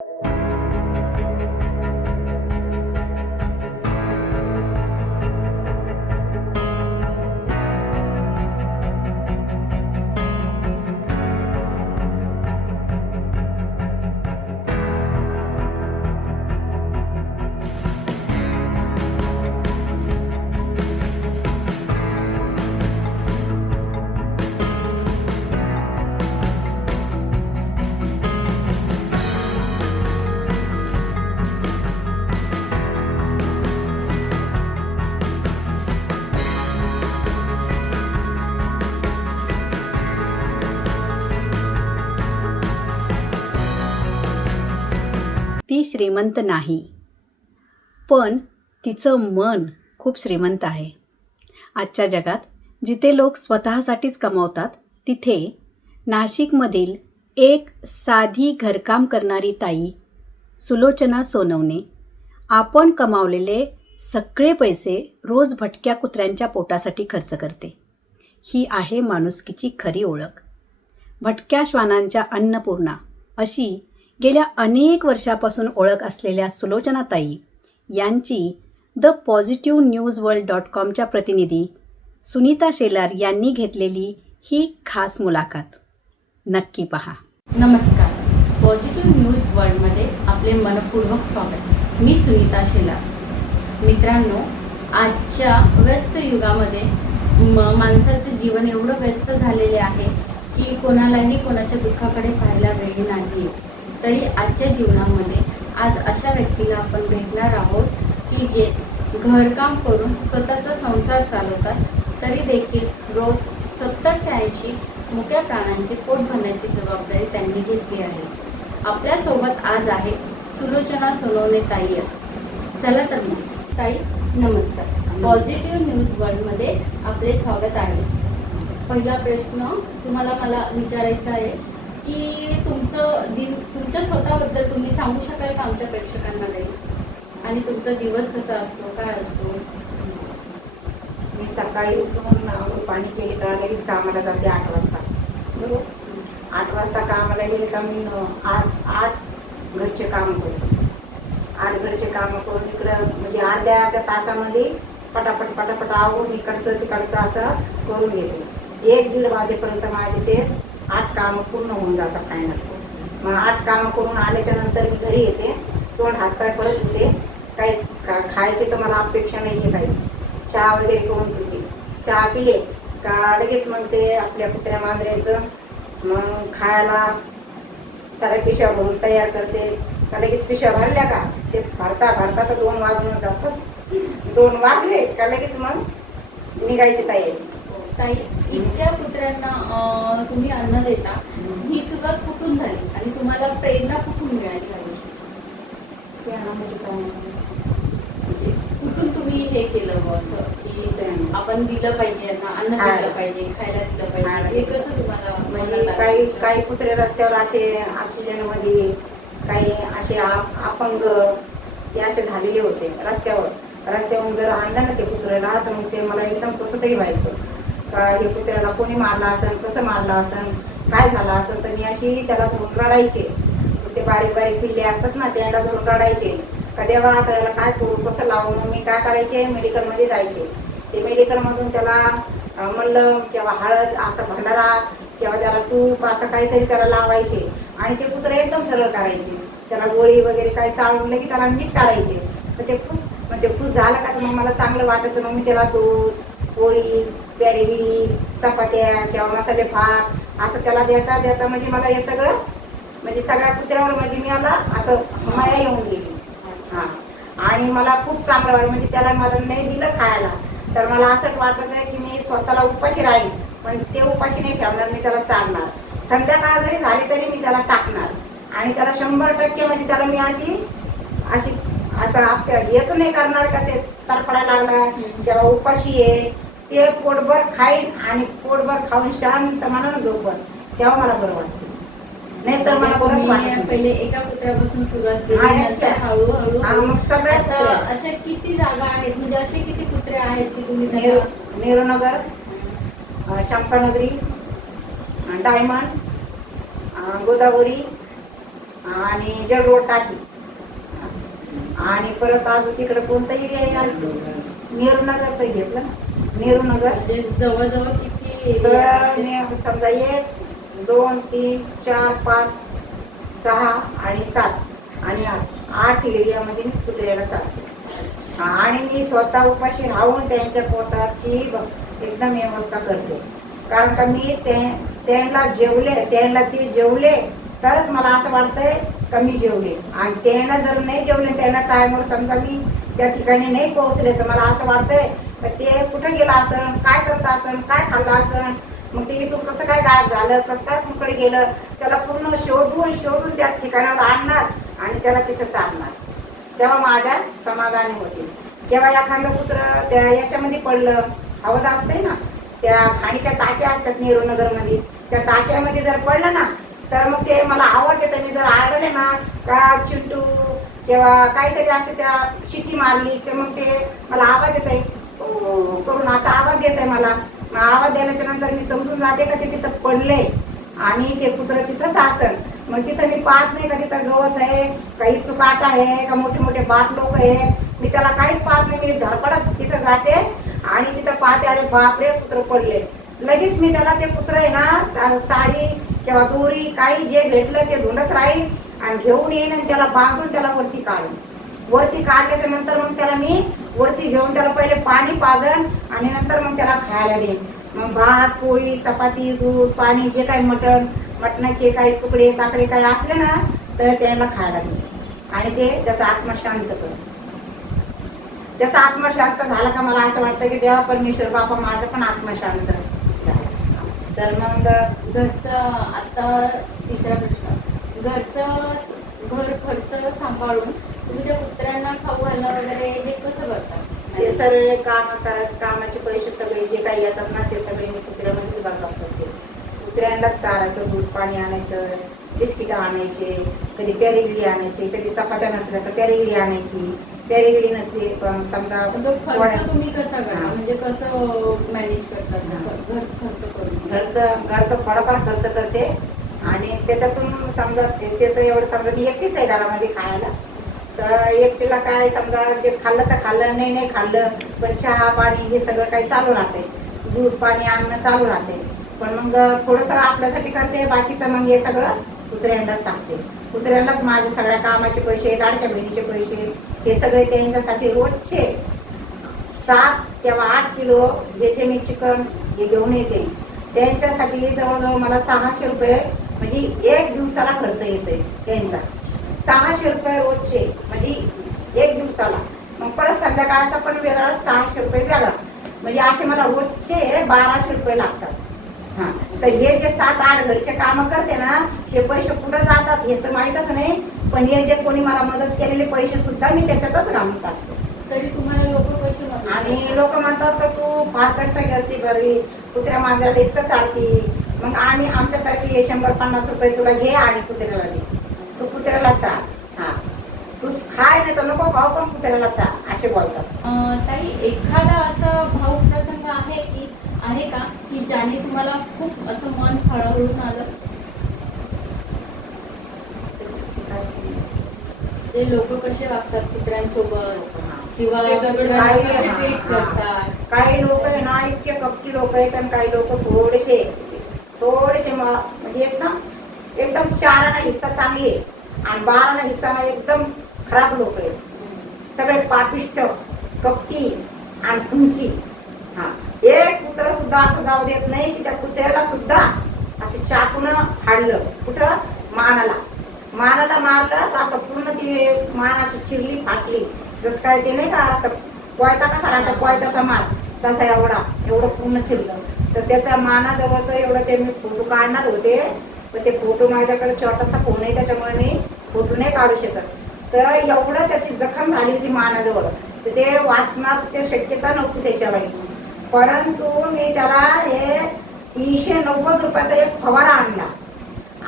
ती श्रीमंत नाही, पण तिचं मन खूप श्रीमंत आहे. आजच्या जगात जिथे लोक स्वतःसाठीच कमावतात, तिथे नाशिकमधील एक साधी घरकाम करणारी ताई सुलोचना सोनवणे आपण कमावलेले सगळे पैसे रोज भटक्या कुत्र्यांच्या पोटासाठी खर्च करते. ही आहे माणुसकीची खरी ओळख. भटक्या श्वानांच्या अन्नपूर्णा अशी गेल्या अनेक वर्षापासून ओळख असलेल्या सुलोचनाताई यांची द पॉझिटिव्ह न्यूज वर्ल्ड.com प्रतिनिधी सुनीता शेलार यांनी घेतलेली ही खास मुलाखत नक्की पहा. नमस्कार, पॉझिटिव्ह न्यूज वर्ल्डमध्ये आपले मनपूर्वक स्वागत. मी सुनीता शेलार. मित्रांनो, आजच्या व्यस्त युगामध्ये माणसाचे जीवन एवढं व्यस्त झालेले आहे की कोणालाही कोणाच्या दुःखाकडे पाहायला वेळ नाही. तरी आजच्या जीवनामध्ये आज अशा व्यक्तीला आपण भेटणार आहोत की जे घरकाम करून स्वतःचा संसार चालवतात, तरी देखील रोज 70 ते 80 मुक्या प्राण्यांचे पोट भरण्याची जबाबदारी त्यांनी घेतली आहे. आपल्यासोबत आज आहे सुलोचना सोनवणे ताई. चला तर मग ताई, नमस्कार. पॉझिटिव्ह न्यूज वर्ल्डमध्ये आपले स्वागत आहे. पहिला प्रश्न मला विचारायचा आहे की तुमच्या स्वतःबद्दल तुम्ही सांगू शकाल का आमच्या प्रेक्षकांना काही? आणि तुमचा दिवस कसा असतो, काय असतो? मी सकाळी उठून पाणी केले का लगेच कामाला जाते 8 वाजता. बरोबर, 8 वाजता कामाला गेले का मी 8 घरचे कामं करतो. 8 घरचे कामं करून इकडं म्हणजे अर्ध्या तासामध्ये पटापट आवरून इकडचं तिकडचं असं करून घेते. 1-1:30 वाजेपर्यंत माझे तेच 8 कामं पूर्ण होऊन जातात फायनल. मग 8 कामं करून आल्याच्या नंतर मी घरी येते, तोंड हातपाय परत धुते. काही खायचे तर मला अपेक्षा नाही आहे. काही चहा वगैरे करून पिते. चहा पिले का लगेच मग ते आपल्या कुत्र्या मांजरायचं मग खायला साऱ्या पिशव्या भरून तयार करते. का लगेच पिशव्या भरल्या का ते भरता तर 2 वाजून जातात. 2 वाजले का लगेच मग निघायची तयारी. ताई, इतक्या कुत्र्यांना तुम्ही अन्न देता, ही सुरुवात कुठून झाली आणि तुम्हाला प्रेरणा कुठून मिळाली या गोष्टीची? म्हणजे कुठून तुम्ही हे केलं असं की आपण दिलं पाहिजे, यांना अन्न दिलं पाहिजे, खायला दिलं पाहिजे, हे कसं तुम्हाला? म्हणजे काही कुत्रे रस्त्यावर असे ऑक्सिजन मध्ये, काही असे अपंग ते असे झालेले होते. रस्त्यावरून जर आणलं ना ते कुत्र्याला तर मग ते मला एकदम कसं तरी व्हायचं का हे कुत्र्याला कोणी मारला असेल, कसं मारलं असेल, काय झालं असेल. तर मी अशी त्याला धरून रडायचे. ते बारीक पिल्ले असतात ना, त्याला धरून रडायचे का देवा आता त्याला काय करू, कसं लावू. मग मी काय करायचे, मेडिकलमध्ये जायचे. ते मेडिकलमधून त्याला म्हणलं किंवा हळद असं भंडारा किंवा त्याला तूप असं काहीतरी त्याला लावायचे आणि ते कुत्रे एकदम सरळ करायचे. त्याला गोळी वगैरे काही चालवलं की त्याला नीट करायचे. तर ते खुश झालं का तर मग मला चांगलं वाटायचं. मग मी त्याला दूध, पोळी, प्यारी बिडी, चपात्या किंवा मसाले भात असं त्याला देता म्हणजे मला हे सगळं म्हणजे सगळ्या कुत्र्यावर म्हणजे मी आता असं माया येऊन गेली. हां, आणि मला खूप चांगलं वाटलं. म्हणजे त्याला मला नाही दिलं खायला तर मला असंच वाटत आहे की मी स्वतःला उपाशी राहील, पण ते उपाशी नाही ठेवणार. मी त्याला चालणार. संध्याकाळ जरी झाली तरी मी त्याला टाकणार आणि त्याला 100% म्हणजे त्याला मी अशी असं याचं नाही करणार का ते तरपडायला लागला किंवा उपाशी आहे. ते पोटभर खाईन आणि पोटभर खाऊन शांत मनानं झोपण, तेव्हा मला बरं वाटतं. नाही तर मला पहिले एका कुत्र्यापासून सुरुवात केली, हळूहळू मग सगळ्यात अशा किती जागा आहेत, म्हणजे असे किती कुत्रे आहेत की तुम्ही? नेहरूनगर, चंपानगरी, डायमंड, गोदावरी, आणि जड रोड टाकी आणि परत अजून तिकडे कोणता एरिया आहे नेहरू नगर तर घेतलं ना नेहरू नगर. म्हणजे जवळजवळ किती तर area असेल? समजा 1 2 3 4 5 6 आणि 7 आणि 8 एरियामध्ये मी कुत्र्याला चालते. आणि मी स्वतः उपाशी राहून त्यांच्या पोटाची एकदम व्यवस्था करते. कारण का मी त्यांना ते जेवले तरच मला असं वाटतंय का मी जेवले. आणि त्यांना जर नाही जेवले त्यांना टायमवर समजा मी त्या ठिकाणी नाही पोहोचले तर मला असं वाटतंय का ते कुठं गेलं असन, काय करत असन, काय खाल्लं असन, मग ते इथून कसं काय गायब झालं, कसं काय कुठे गेलं, त्याला पूर्ण शोधून त्या ठिकाणावर आणणार आणि त्याला तिथं चालणार. तेव्हा माझ्या समाधानी होतील. तेव्हा एखादं कुत्रं त्या याच्यामध्ये पडलं, हवद असते ना, त्या घाणीच्या टाक्या असतात नेहरू नगरमध्ये, त्या टाक्यामध्ये जर पडलं ना तर मग ते मला आवाज येतं. मी जर आढळले ना का चिंटू किंवा काहीतरी असं त्या शिट्टी मारली की मग ते मला आवाज येत आहे करून असा आवाज येत आहे मला. मग आवाज द्यायच्या नंतर मी समजून जाते का ते तिथं पडले आणि ते कुत्रं तिथंच असेल. मग तिथं मी पाहत नाही का तिथं गवत आहे, काही चुकाट आहे का मोठे मोठे बाप लोक आहेत, मी त्याला काहीच पाहत नाही. मी धडपडत तिथं जाते आणि तिथं पाहते अरे बापरे कुत्रं पडले. लगेच मी त्याला ते कुत्रं आहे ना साडी किंवा दोरी काही जे भेटलं ते धुंडत राहील आणि घेऊन येईन आणि त्याला बांधून त्याला वरती काढल्याच्या नंतर मग त्याला मी वरती घेऊन त्याला पहिले पाणी पाजन आणि नंतर मग त्याला खायला देईन. मग भात पोळी चपाती दूध पाणी जे काही मटणाचे काही तुकडे ताकडे काही असले ना तर त्यांना खायला देईन आणि ते त्याचा आत्मा शांत कर. त्याचा आत्मा शांत झाला का मला असं वाटतं की देवा परमेश्वर बापा माझा पण आत्मा शांत झाला. तर मग घरचं आता तिसरा प्रश्न, घरचं घर खर्च सांभाळून तुम्ही त्या कुत्र्यांना खाऊ घालणं वगैरे हे कसं करता? ते सगळे कामाचे पैसे सगळे जे काही येतात ना ते सगळे मी कुत्र्यामध्येच बघावं करते. कुत्र्यांनाच चारायचं, दूध पाणी आणायचं, बिस्किटं आणायचे, कधी प्यारीगिडी आणायची, कधी चपात्या नसल्या तर प्यारीगिडी आणायची, प्यारीगिडी नसली समजा खर्च तुम्ही कसा करता म्हणजे कसं मॅनेज करतात? घर खर्च करून घरचं थोडाफार खर्च करते आणि त्याच्यातून समजा ते तर एवढं समजा मी एकटीच आहे घरामध्ये खायला. तर एकटीला काय समजा जे खाल्लं तर खाल्लं, नाही खाल्लं पण चहा पाणी हे सगळं काही चालू राहते, दूध पाणी आणणं चालू राहते. पण मग थोडंसं आपल्यासाठी करते, बाकीचं मग हे सगळं कुत्र्यांना टाकते. कुत्र्यांनाच माझे सगळ्या कामाचे पैसे, लाडक्या बहिणीचे पैसे हे सगळे त्यांच्यासाठी रोजचे 7 किंवा 8 किलो ज्याचे मी चिकन हे घेऊन येते त्यांच्यासाठी जवळजवळ मला 600 रुपये म्हणजे 1 दिवसाला खर्च येते त्यांचा. 600 रुपये रोजचे म्हणजे 1 दिवसाला. मग परत संध्याकाळचा पण वेगळा 600 रुपये वेगळा म्हणजे असे मला रोजचे 1200 रुपये लागतात. हां तर हे जे 7-8 घरचे कामं करते ना हे पैसे कुठं जातात हे तर माहीतच नाही. पण हे जे कोणी मला मदत केलेले पैसे सुद्धा मी त्याच्यातच घालून टाकते. तरी तुम्हाला लोक पैसे मागतात आणि लोक म्हणतात का तू फार कष्ट करते घरी कुत्र्या मांजराला इतकं चालती. मग आणि आमच्यातर्फे हे 100-50 रुपये तुला घे आणि कुत्र्याला दे, तू कुत्र्याला चाल, हां तू खाय नाही तर नको खाऊ पण कुत्र्याला चाल असे बोलतात. ताई एखादा असा भावूक प्रसंग आहे का की ज्याने तुम्हाला खूप असं मन हळहळून आलं? ते लोक कसे वागतात कुत्र्यांसोबत किंवा कुत्र्यांना कसे ट्रीट करतात? काही लोक आहे ना इतके कपटी लोक आहेत आणि काही लोक थोडेसे म्हणजे एकदम 4 हिस्सा चांगली आहे आणि 12 हिस्सा एकदम खराब लोक आहेत. सगळे पापिष्ट कपटी आणि खुंसी. हा एक कुत्रा सुद्धा असं जाऊ देत नाही की त्या कुत्र्याला सुद्धा असे चाकून फाडलं कुठं मानाला मारलं तर असं पूर्ण ती मान अशी चिरली फाटली. जसं काय ते नाही का असं कोयता कसा राहता कोयताचा मार तसा एवढं पूर्ण चिरलं. तर त्याचा मानाजवळचं एवढं ते मी फोटो काढणार होते पण ते फोटो माझ्याकडे छोटासा फोन आहे त्याच्यामुळे मी फोटो नाही काढू शकत. तर एवढं त्याची जखम झाली होती मानाजवळ तर ते वाचण्याची शक्यता नव्हती त्याच्यावेळी. परंतु मी त्याला हे 390 रुपयाचा एक फवारा आणला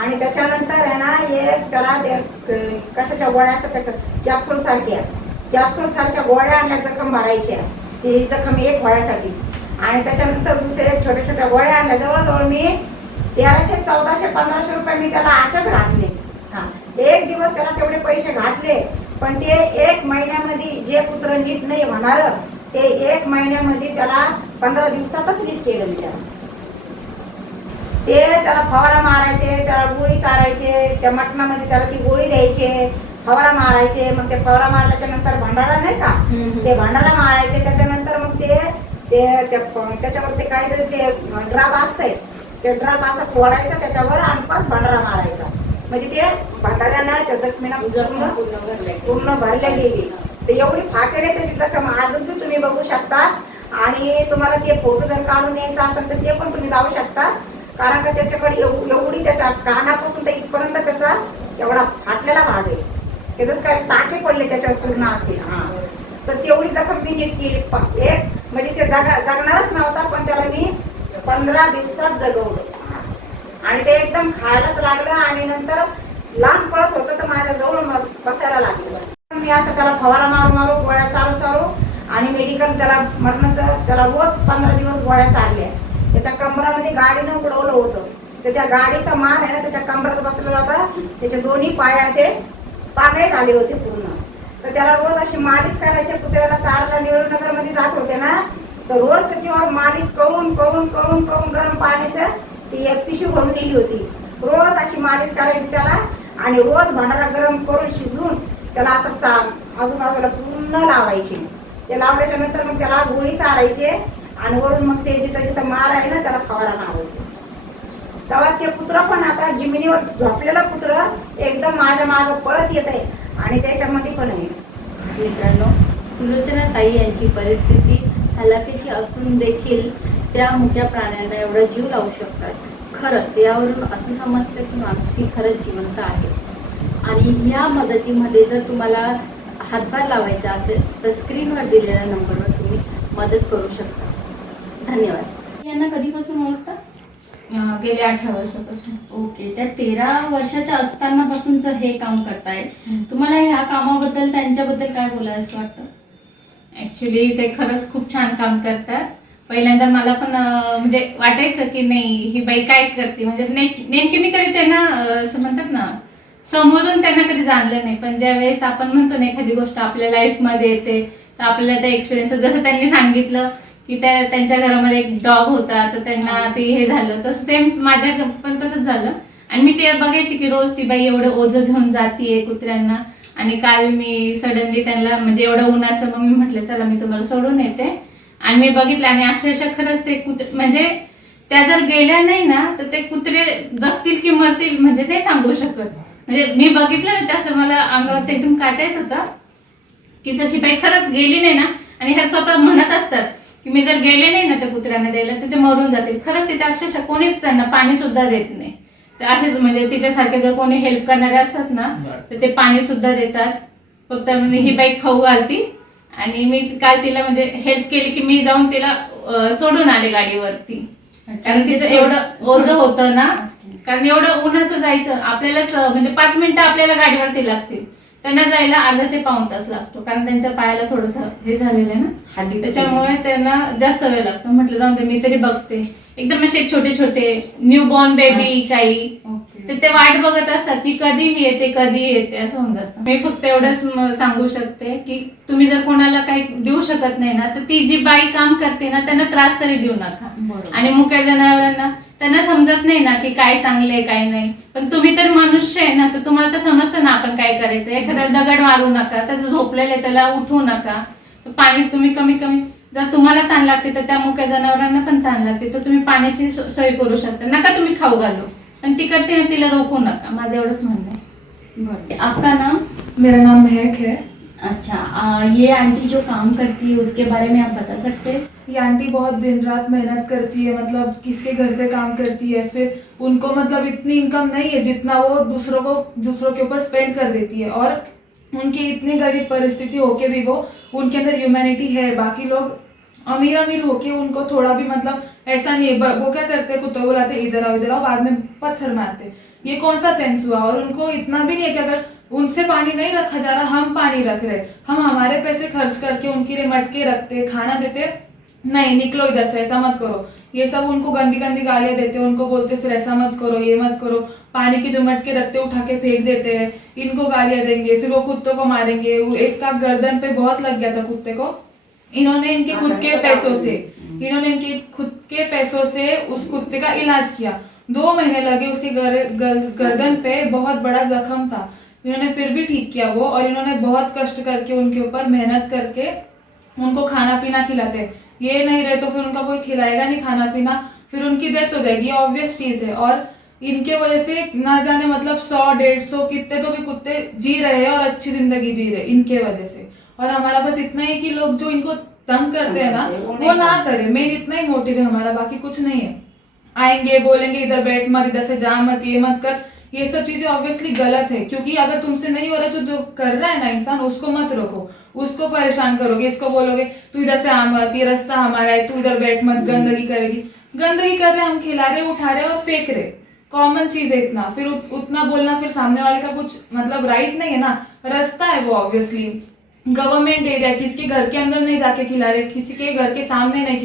आणि त्याच्यानंतर आहे ना एक त्याला ते कशाच्या गोळ्या असतात त्या कॅप्सूल सारख्या गोळ्या आणल्या जखम भरायच्या ती जखम एक व्हायसाठी. आणि त्याच्यानंतर दुसरे छोट्या गोळ्या आणल्या. जवळजवळ मी 1300, 1400, 1500 रुपये मी त्याला अशाच घातले. हां एक दिवस त्याला तेवढे पैसे घातले, पण ते 1 महिन्यामध्ये जे कुत्रं नीट नाही होणार ते 1 महिन्यामध्ये त्याला 15 दिवसातच नीट केलं मी त्याला. ते त्याला फवारा मारायचे, त्याला गोळी चारायचे, त्या मटणामध्ये त्याला ती गोळी द्यायचे, फवारा मारायचे. मग ते फवारा मारल्याच्या नंतर भांडारा नाही का, ते भांडारा मारायचे. त्याच्यानंतर मग त्याच्यावर ते काहीतरी ते ड्राप असतंय, ते ड्राप असा सोडायचा त्याच्यावर आणि परत भांडारा मारायचा. म्हणजे ते भांडाऱ्यानं त्या जखमीला पूर्ण भरल्या गेली. तर एवढी फाटेल त्याची जखम अजून बी तुम्ही बघू शकता. आणि तुम्हाला ते फोटो जर काढून यायचा असेल तर ते पण तुम्ही जाऊ शकता. कारण का त्याच्याकडे एवढी त्याच्या कानापासून तर इथपर्यंत त्याचा एवढा फाटलेला भाग आहे. त्याचंच काय टाके पडले त्याच्यावर पूर्ण असे. तर तेवढी जखम मी नीट केली. एक म्हणजे ते जगणारच नव्हता, पण त्याला मी 15 दिवसात जगवलं. आणि ते एकदम खायलाच लागलं. आणि नंतर लांब पळत होतं तर माझ्या जवळ बसायला लागलं. मी असं त्याला फवारा मारू गोळ्या चालू आणि मेडिकल त्याला मरणाचं त्याला रोज 15 दिवस गोळ्या चालल्या. त्याच्या कमरामध्ये गाडीनं उडवलं होतं. तर त्या गाडीचा मार आहे ना त्याच्या कमरात बसलेला होता. त्याचे दोन्ही पाय असे पांगळे झाले होते पूर्ण. तर त्याला रोज अशी मालिश करायचे. कुत्र्याला चारला नेहरूनगरमध्ये जात होते ना, तर रोज त्याच्यावर मालिश करून गरम पाण्याचं ती एक पिशवी भरून नेली होती. रोज अशी मालिश करायची त्याला. आणि रोज भांडारा गरम करून शिजवून त्याला असं आजूबाजूला पूर्ण लावायचे. ते लावल्याच्या नंतर मग त्याला गोळी चारायचे. आणि वरून मग ते जिथं मार आहे ना त्याला फवारा मारायचे. तेव्हा ते कुत्रं पण आता जमिनीवर झोपलेलं कुत्रं एकदम माझ्या मागं पळत येत आहे. आणि त्याच्यामध्ये पण आहे. मित्रांनो, सुलोचना ताई यांची परिस्थिती हलाखीची असून देखील त्या मुक्या प्राण्यांना एवढा जीव लावू शकतात. खरंच यावरून असं समजतं की माणुसकी खरंच जिवंत आहे. आणि ह्या मदतीमध्ये जर तुम्हाला हातभार लावायचा असेल तर स्क्रीनवर दिलेल्या नंबरवर तुम्ही मदत करू शकता. धन्यवाद. यांना कधीपासून ओळखता? गेले 18 वर्षापासून. ओके. त्या 13 वर्षाच्या असतानापासूनच हे काम करताय. तुम्हाला ह्या कामाबद्दल त्यांच्याबद्दल काय बोलायचं वाटतं? ऍक्च्युली ते खरंच खूप छान काम करतात. पहिल्यांदा मला पण म्हणजे वाटायचं की नाही ही बाई काय करते, म्हणजे नेमकी मी कधी त्यांना असं म्हणतात ना समोरून त्यांना कधी जाणलं नाही. पण ज्या वेळेस आपण म्हणतो ना एखादी गोष्ट आपल्या लाईफमध्ये येते तर आपल्याला त्या एक्सपिरियन्स, जसं त्यांनी सांगितलं की त्यांच्या घरामध्ये एक डॉग होता तर त्यांना ते हे झालं, तसं सेम माझ्या पण तसंच झालं. आणि मी ते बघायची की रोज ती बाई एवढं ओझं घेऊन जातीये कुत्र्यांना. आणि काल मी सडनली त्यांना म्हणजे एवढं उन्हाचं, मग मी म्हटलं चला मी तुम्हाला सोडून येते. आणि मी बघितलं आणि अक्षरशः खरंच ते कुत्रे म्हणजे त्या जर गेल्या नाही ना तर ते कुत्रे जगतील की मरतील म्हणजे नाही सांगू शकत. म्हणजे मी बघितलं ना तसं मला अंगावर एकदम काटा येत होता की जर ही बाई खरंच गेली नाही ना, आणि ह्या स्वतः म्हणत असतात की मी जर गेले नाही ना त्या कुत्र्यांना द्यायला तर ते मरून जातील. खरंच तिथे अक्षरशः कोणीच त्यांना पाणी सुद्धा देत नाही. तर असेच म्हणजे तिच्यासारखे जर कोणी हेल्प करणारे असतात ना तर ते पाणी सुद्धा देतात. फक्त ही बाई खाऊ घालती. आणि मी काल तिला म्हणजे हेल्प केली की मी जाऊन तिला सोडून आले गाडीवरती. कारण तिचं एवढं ओझं होतं ना, कारण एवढं उन्हाचं जायचं आपल्यालाच म्हणजे 5 मिनिटं आपल्याला गाडीवरती लागतील, त्यांना जायला अर्धा ते पाऊण तास लागतो. कारण त्यांच्या पायाला थोडंसं हे झालेलं आहे ना, त्याच्यामुळे त्यांना जास्त वेळ लागतो. म्हटलं जाऊन दे मी तरी बघते. एकदम असे छोटे छोटे न्यू बॉर्न बेबी काही ते वाट बघत असतात की कधी येते असं होऊन जातं. मी फक्त एवढंच सांगू शकते की तुम्ही जर कोणाला काही देऊ शकत नाही ना तर ती जी बाई काम करते ना त्यांना त्रास तरी देऊ नका. आणि मुक्या जनावरांना त्यांना समजत नाही ना की काय चांगलंय काय नाही, पण तुम्ही तर मनुष्य आहे ना तर तुम्हाला तर समजतं ना आपण काय करायचं. एखाद्याला दगड मारू नका, त्याचं झोपलेलं आहे त्याला उठवू नका. पाणी तुम्ही कमीत कमी जर तुम्हाला ताण लागते तर त्या मुक्या जनावरांना पण ताण लागते तर तुम्ही पाण्याची सोय करू शकता. नका तुम्ही खाऊ घालू, पण ती करते ना तिला रोकू नका. माझं एवढंच म्हणणं आहे. आपका नाम? मेरा नाम महक है. अच्छा, ये आंटी जो काम करती है उसके बारे में आप बता सकते हैं? ये आंटी बहुत दिन रात मेहनत करती है, मतलब किसके घर पे काम करती है, फिर उनको मतलब इतनी इनकम नहीं है जितना वो दूसरों के ऊपर स्पेंड कर देती है. और उनकी इतनी गरीब परिस्थिति होके भी वो उनके अंदर ह्यूमैनिटी है. बाकी लोग अमीर होके उनको थोड़ा भी मतलब ऐसा नहीं है, वो क्या करते हैं कुत्तों बुलाते इधर आओ बाद में पत्थर मारते. ये कौन सा सेंस हुआ. और उनको इतना भी नहीं है कि अगर उनसे पानी नहीं रखा जा रहा हम पानी रख रहे, हम हमारे पैसे खर्च करके उनके लिए मटके रखते खाना देते नहीं निकलो इधर से, ऐसा मत करो। ये सब उनको गंदी गंदी गालियां देते हैं, उनको बोलते फिर ऐसा मत करो, ये मत करो। पानी की जो मटके रखते उठा के फेंक देते हैं, इनको गालियां देंगे, फिर वो कुत्तों को मारेंगे। वो एक का गर्दन पे बहुत लग गया था कुत्ते को। इन्होंने इनके खुद के पैसों से उस कुत्ते का इलाज किया। 2 महीने लगे, उसके गर्दन पे बहुत बड़ा जख्म था। इन्होंने फिर भी ठीक किया वो, और इन्होंने बहुत कष्ट करके उनके ऊपर मेहनत करके उनको खाना पीना खिलाते। ये नहीं रहे तो फिर उनका कोई खिलाएगा नहीं खाना पीना, फिर उनकी डेथ हो जाएगी, ऑब्वियस चीज है। और इनके वजह से ना जाने मतलब 100-150 कितने तो भी कुत्ते जी रहे हैं और अच्छी जिंदगी जी रहे इनके वजह से। और हमारा बस इतना ही कि लोग जो इनको तंग करते हैं ना वो ना करे, मेन इतना ही मोटिव है हमारा, बाकी कुछ नहीं है। आएंगे बोलेंगे इधर बैठ मत, इधर से जा मत, ये मत कर, ये सब चीजें ऑब्वियसली गलत है। क्योंकि अगर तुमसे नहीं हो रहा जो कर रहा है ना इंसान, उसको मत रोको, उसको परेशान करोगे, इसको बोलोगे तू इधर से आ मत, ये रास्ता हमारा है, तू इधर बैठ मत, गंदगी करेगी। गंदगी कर रहे, हम खिला रहे, उठा रहे और फेंक रहे, कॉमन चीज है इतना। फिर उतना बोलना फिर सामने वाले का कुछ मतलब राइट नहीं है ना, रास्ता है वो ऑब्वियसली गवर्नमेंट एरिया, किसके घर के अंदर नहीं जाके खिला रहे, किसी के घर के सामने नहीं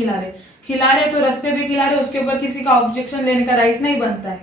खिला रहे तो रास्ते पे खिला रहे, उसके ऊपर किसी का ऑब्जेक्शन लेने का राइट नहीं बनता है।